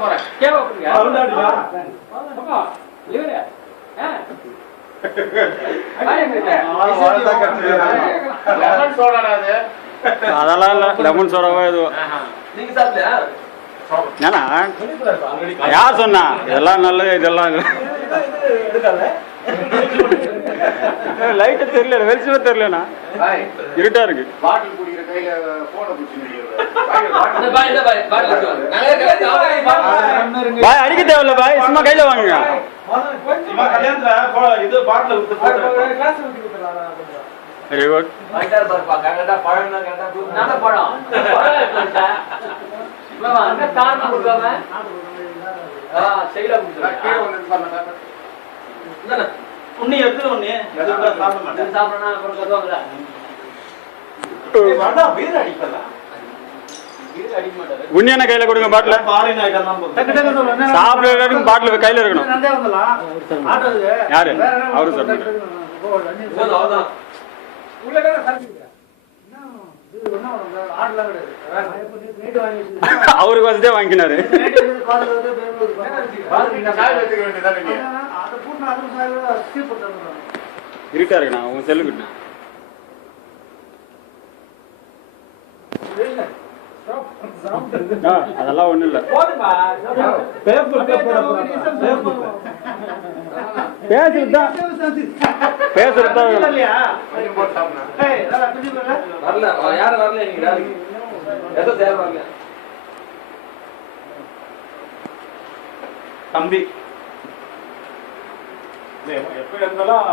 போறேன். கேவா புடிங்க. அப்பா இவரே லெமன் சோடாடா அது. அதெல்லாம் இல்ல, லெமன் சோடாவா இது. நீங்க சாப்பிட்டியா? ஏன்னா யார் சொன்னா இதெல்லாம் நல்லது இதெல்லாம் லைட்டா தெரியல, வெளிச்சமா தெரியலண்ணா, இருட்டா இருக்கு. பாட்டில் குடிக்கிற கையில போனை பிடிச்சி பாய் அடிக்க தேவையில்ல பாய், சும்மா கையில வாங்குங்க. Very good. உன்னியான கையில கொடுங்க பாட்டில. சாப்பிட பாட்டில் கையில இருக்கணும். யாரு அவரு சொல்றாரு. அவருக்கு வசதியா வாங்கினாரு. இருட்டா இருக்குண்ணா, உங்க செல்லுக்கிட்ட அதெல்லாம் ஒண்ணும் இல்ல. பேசுறதுதான் தம்பி எப்ப இருந்தாலும்